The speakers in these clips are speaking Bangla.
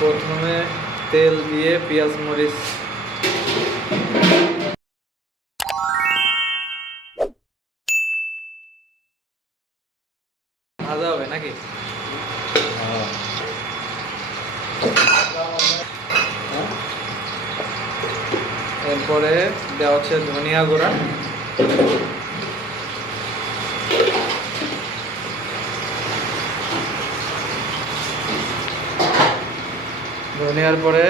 প্রথমে তেল দিয়ে পেঁয়াজ মরিচ ভাজা হবে নাকি? এরপরে দেওয়া হচ্ছে ধনিয়া গুঁড়া, ধনিয়ার পরে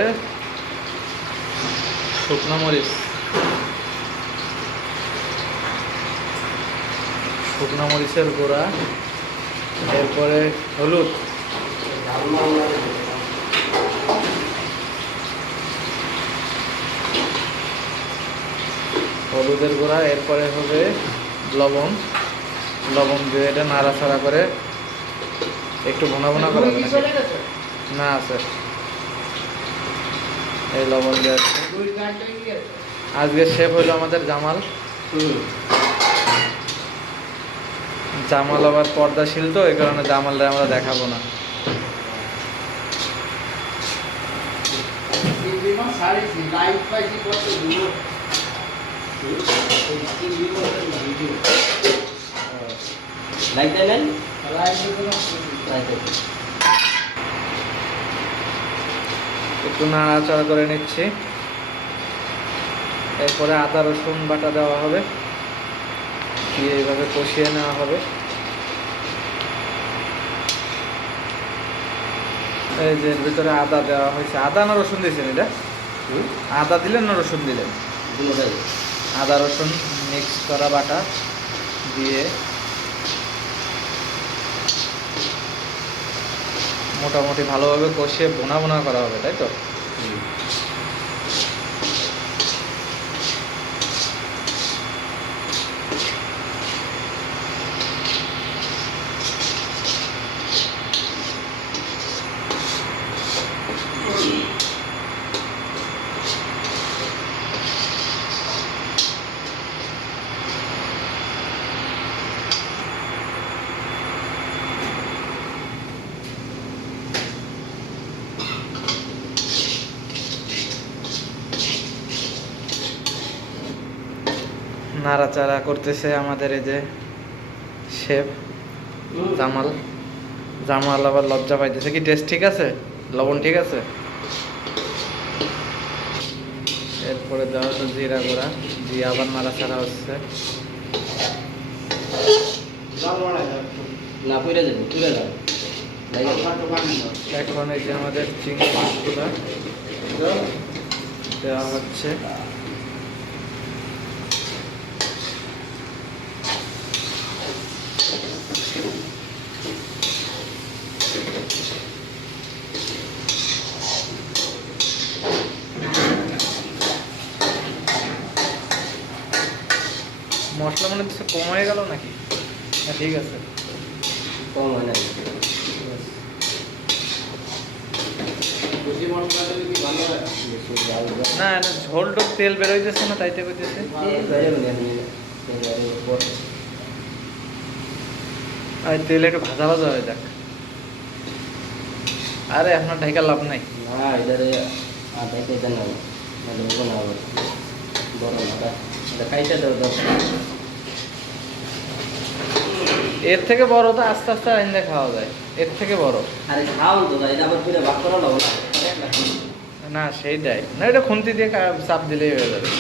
শুকনো মরিচ, শুকনো মরিচের গুঁড়া, এরপরে হলুদ, হলুদের গুঁড়া, এরপরে হবে লবণ, লবণ দিয়ে এটা নাড়াচাড়া করে একটু ভুনা ভুনা করা হবে না আছে এই লবণ দিয়ে। আজকে শেফ হইলো আমাদের জামাল। জামাল আবার পর্দাশীল তো, এই কারণে জামালরে আমরা দেখাবো না। একটু নাড়াচাড়া করে নিচ্ছি। এরপরে আদা রসুন বাটা দেওয়া হবে, দিয়ে এইভাবে কষিয়ে নেওয়া হবে। এই যে এর ভিতরে আদা দেওয়া হয়েছে। আদা না রসুন দিয়েছেন? এটা আদা দিলেন না রসুন দিলেন? আদা রসুন মিক্স করা বাটা দিয়ে মোটামুটি ভালোভাবে কষিয়ে বোনা বোনা করা হবে, তাই তো? নাড়াচাড়া করতেছে আমাদের এই যে শেফ জামাল। জামাল আবার লজ্জা পাইতেছে। কি টেস্ট ঠিক আছে? লবণ ঠিক আছে? এরপরে দেওয়া হচ্ছে জিরা গুঁড়া, দিয়ে আবার নাড়াচাড়া হচ্ছে। এখন এই যে আমাদের চিংড়ি মাছগুলো দেওয়া হচ্ছে। মশলা মনে হচ্ছে কম হয়ে গেল নাকি? না ঠিক আছে, কম হয় না। না না ঝোল টোল তেল বেরোইতেছে না, তাইতে করতেছে। আর তেল একটু ভাজা ভাজা হয়ে যাক। আরে আপনার ঢাকা লাভ নাই। না এটারে ঢাকা দেন না, বড় না খাইতে দাও দরকার। এর থেকে বড় তো আস্তে আস্তে আইন্দা খাওয়া যায়, এর থেকে বড়। আরে খাও তো, এটা আবার পুরো ভাগ করা লাগবে না সেইটাই না, এটা খুন্তি দিয়ে চাপ দিলেই হয়ে যাবে।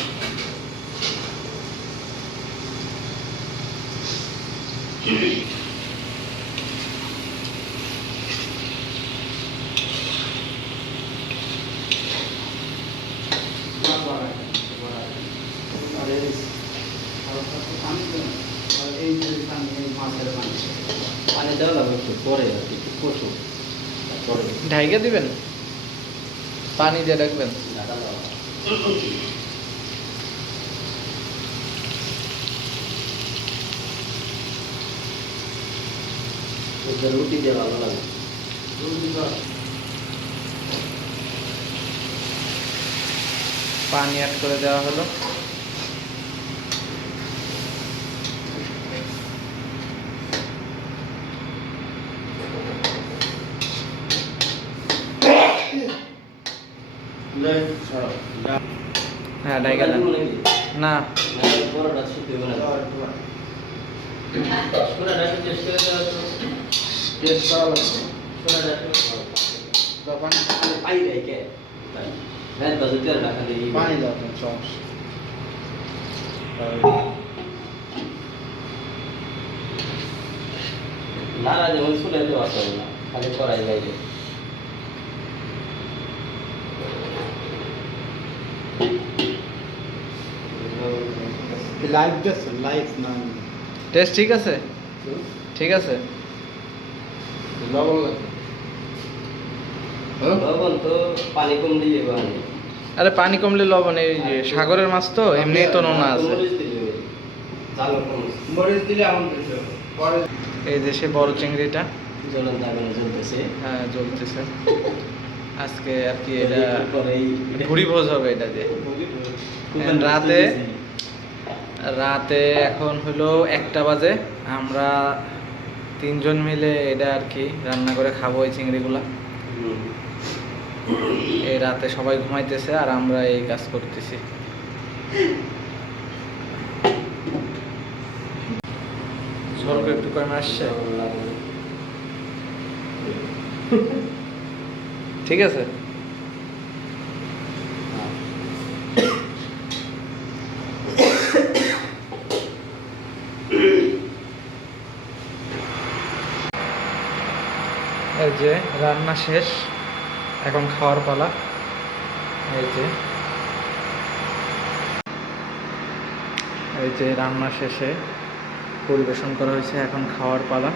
পানি দেওয়া লাগবে একটু পরে, আর কি কষো পরে ঢাইকে দিবেন, পানি দিয়ে রাখবেন। রুটি দিয়ে ভালো লাগে। পানি অ্যাড করে দেওয়া হলো। হ্যাঁ ডাইগা দেন। না বড়টা সিদ্ধ হবে না ছোটটা একটু টেস্ট করে দাও তো টেস্ট করা লাগবে। ছোটটা একটু তখন পাই দেয় কে ভেদ বাজে তেলটা খালি পানি দাও তুমি সস। নাড়া যেমন চুলে দেওয়া চলে না খালি কড়াই বাইরে লাইভ দেখছেন লাইভ না টেস্ট ঠিক আছে? ঠিক আছে। লবণ লাগে লবণ তো পানি কম দিয়ে বানাই আরে পানি কমলে লবণ, এই যে সাগরের মাছ তো এমনিই তো নোনা আছে। জাল কম মরিচ দিলে এমন কিছু পরে এই যে সে বড় চিংড়িটা, জ্বলন্ত আগুনে জ্বলতেছে হ্যাঁ জ্বলতেছে। আজকে আর কি এটা পরেই ভুড়ি ভোজ হবে এটা দিয়ে। রাতে এখন হলো 1টা বাজে, আমরা 3জন মিলে এটা আর কি রান্না করে খাবো এই চিংড়িগুলা। এই রাতে সবাই ঘুমাইতেছে আর আমরা এই কাজ করতেছি। ঝড় একটু কমে আসছে, ঠিক আছে। এই যে রান্না শেষ, এখন খাওয়ার পালা। এই যে রান্না শেষে পরিবেশন করা হয়েছে, এখন খাওয়ার পালা।